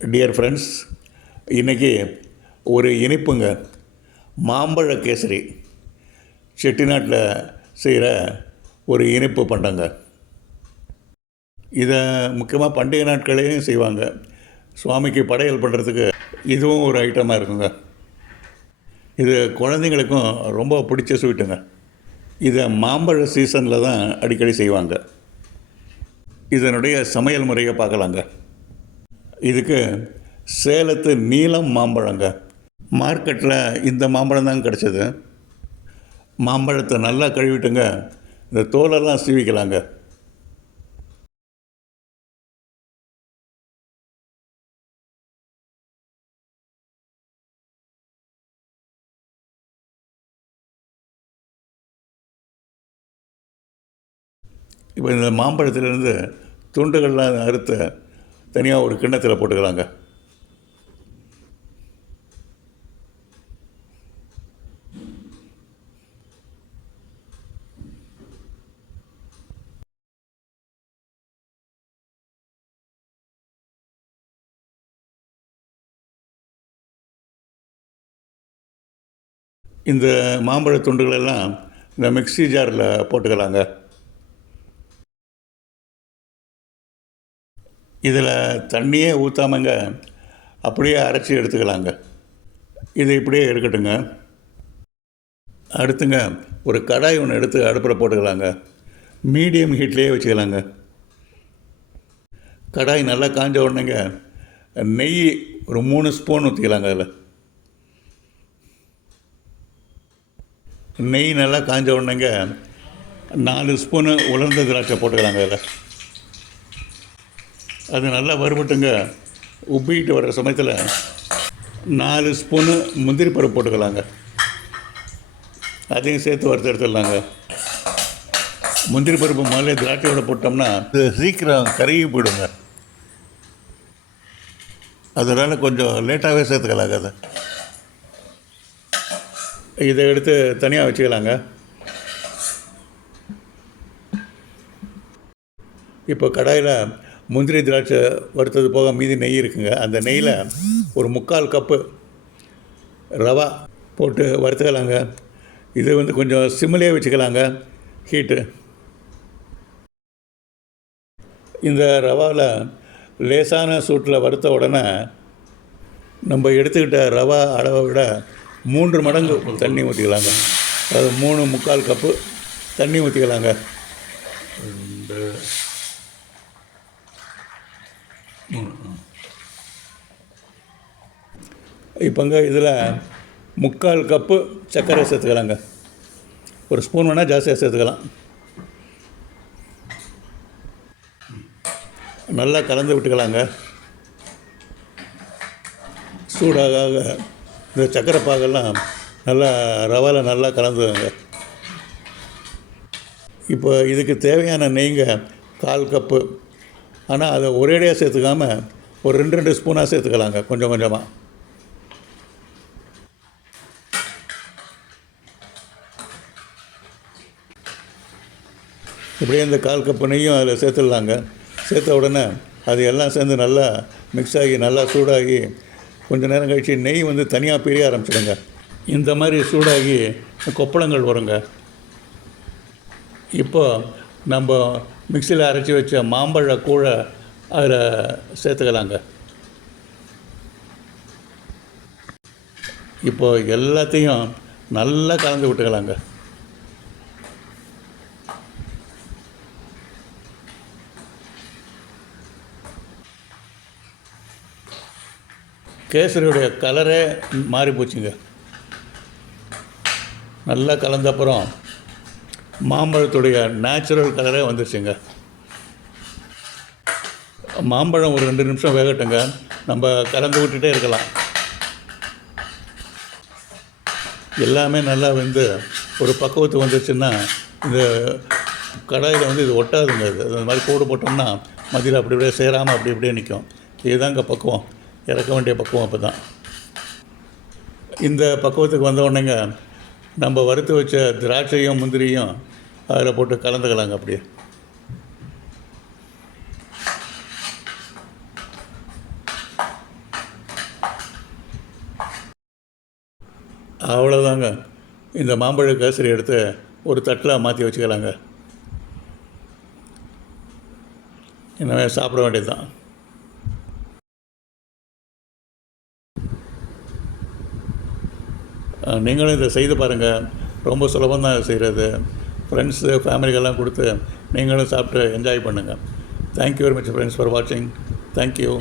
Dear friends, இன்றைக்கி ஒரு இனிப்புங்க, மாம்பழ கேசரி. செட்டிநாட்டில் செய்கிற ஒரு இனிப்பு பண்டங்க. இதை முக்கியமாக பண்டிகை நாட்களையும் செய்வாங்க. சுவாமிக்கு படையல் பண்ணுறதுக்கு இதுவும் ஒரு ஐட்டமாக இருக்குங்க. இது குழந்தைங்களுக்கும் ரொம்ப பிடிச்ச ஸ்வீட்டுங்க. இதை மாம்பழ சீசனில் தான் அடிக்கடி செய்வாங்க. இதனுடைய சமையல் முறையை பார்க்கலாங்க. இதுக்கு சேலத்து நீலம் மாம்பழங்க. மார்க்கெட்டில் இந்த மாம்பழம் தான் கிடச்சிது. மாம்பழத்தை நல்லா கழுவிட்டுங்க, இந்த தோலெல்லாம் சீவிக்கலாங்க. இப்போ இந்த மாம்பழத்திலேருந்து துண்டுகள்லாம் அறுத்து தனியாக ஒரு கிண்ணத்தில் போட்டுக்கலாங்க. இந்த மாம்பழ துண்டுகளெல்லாம் இந்த மிக்ஸி ஜாரில் போட்டுக்கலாங்க. இதில் தண்ணியே ஊற்றாமங்க அப்படியே அரைச்சி எடுத்துக்கலாங்க. இது இப்படியே இருக்கட்டுங்க. அடுத்துங்க ஒரு கடாய் ஒன்று எடுத்து அடுப்பில் போட்டுக்கலாங்க. மீடியம் ஹீட்லேயே வச்சுக்கலாங்க. கடாய் நல்லா காஞ்ச உடனேங்க நெய் ஒரு 3 ஸ்பூன் ஊற்றிக்கலாங்க. அதில் நெய் நல்லா காஞ்ச உடனேங்க 4 ஸ்பூனு உலர்ந்த திராட்சை போட்டுக்கலாங்க. அதில் அது நல்லா வறுபட்டுங்க. உப்பிட்டு வர்ற சமயத்தில் 4 ஸ்பூனு முந்திரி பருப்பு போட்டுக்கலாங்க. அதையும் சேர்த்து வறுத்து எடுத்துடலாங்க. முந்திரி பருப்பு முதல்ல திராட்சையோட போட்டோம்னா இது சீக்கிரம் கருகி போயிடுங்க. அதனால் கொஞ்சம் லேட்டாகவே சேர்த்துக்கலாங்க. அதை இதை எடுத்து தனியாக வச்சுக்கலாங்க. இப்போ கடாயில் முந்திரி திராட்சை வறுத்தது போக மீதி நெய் இருக்குங்க. அந்த நெய்யில் ஒரு 3/4 கப்பு ரவா போட்டு வறுத்துக்கலாங்க. இது கொஞ்சம் சிம்மிலே வச்சுக்கலாங்க ஹீட்டு. இந்த ரவாவில் லேசான சூட்டில் வறுத்த உடனே நம்ம எடுத்துக்கிட்ட ரவா அளவை விட 3 மடங்கு தண்ணி ஊற்றிக்கலாங்க. அது 3/4 கப்பு தண்ணி ஊற்றிக்கலாங்க. 2 3 இப்போங்க இதில் 3/4 கப்பு சர்க்கரை சேர்த்துக்கலாங்க. ஒரு ஸ்பூன் வேணால் ஜாஸ்தியாக சேர்த்துக்கலாம். நல்லா கலந்து விட்டுக்கலாங்க. சூடாக இந்த சர்க்கரை பாகெல்லாம் நல்லா ரவாவில் நல்லா கலந்துங்க. இப்போ இதுக்கு தேவையான நெய்ங்க 1/4 கப்பு. ஆனால் அதை ஒரேடியாக சேர்த்துக்காமல் ஒரு 2 ஸ்பூனாக சேர்த்துக்கலாங்க, கொஞ்சம் கொஞ்சமாக. இப்படியே இந்த 1/4 கப்பு நெய்யும் அதில் சேர்த்துடலாங்க. சேர்த்த உடனே அது எல்லாம் சேர்ந்து நல்லா மிக்ஸ் ஆகி நல்லா சூடாகி கொஞ்சம் நேரம் கழித்து நெய் தனியாக பிரிய ஆரம்பிச்சிடுங்க. இந்த மாதிரி சூடாகி கொப்பளங்கள் வருங்க. இப்போ நம்ம மிக்சியில் அரைச்சி வச்ச மாம்பழ கூழை அதில் சேர்த்துக்கலாங்க. இப்போ எல்லாத்தையும் நல்லா கலந்து விட்டுக்கலாங்க. கேசரியுடைய கலரே மாறி போச்சுங்க. நல்லா கலந்த அப்புறம் மாம்பழத்துடைய நேச்சுரல் கலரே வந்துருச்சுங்க. மாம்பழம் ஒரு 2 நிமிஷம் வேகட்டுங்க. நம்ம கலந்து விட்டுட்டே இருக்கலாம். எல்லாமே நல்லா ஒரு பக்குவத்து வந்துருச்சுன்னா இந்த கடாயில் இது ஒட்டாதுங்க. இது அந்த மாதிரி கூடு போட்டோம்னா மதியில் அப்படி இப்படியே சேராமல் அப்படி இப்படியே நிற்கும். இதுதாங்க பக்குவம், இறக்க வேண்டிய பக்குவம். அப்போ தான் இந்த பக்குவத்துக்கு வந்த உடனேங்க நம்ம வறுத்து வச்ச திராட்சையும் முந்திரியும் அதில் போட்டு கலந்துக்கலாங்க. அப்படியே அவ்வளோதாங்க. இந்த மாம்பழ கேசரி எடுத்து ஒரு தட்டில் மாற்றி வச்சுக்கலாங்க. இனிமேல் சாப்பிட வேண்டியது தான். நீங்களும் இதை செய்து பாருங்கள். ரொம்ப சுலபந்தான் செய்கிறது. ஃப்ரெண்ட்ஸு ஃபேமிலிக்கெல்லாம் கொடுத்து நீங்களும் சாப்பிட்டு என்ஜாய் பண்ணுங்கள். Thank you very much friends for வாட்சிங். தேங்க்யூ.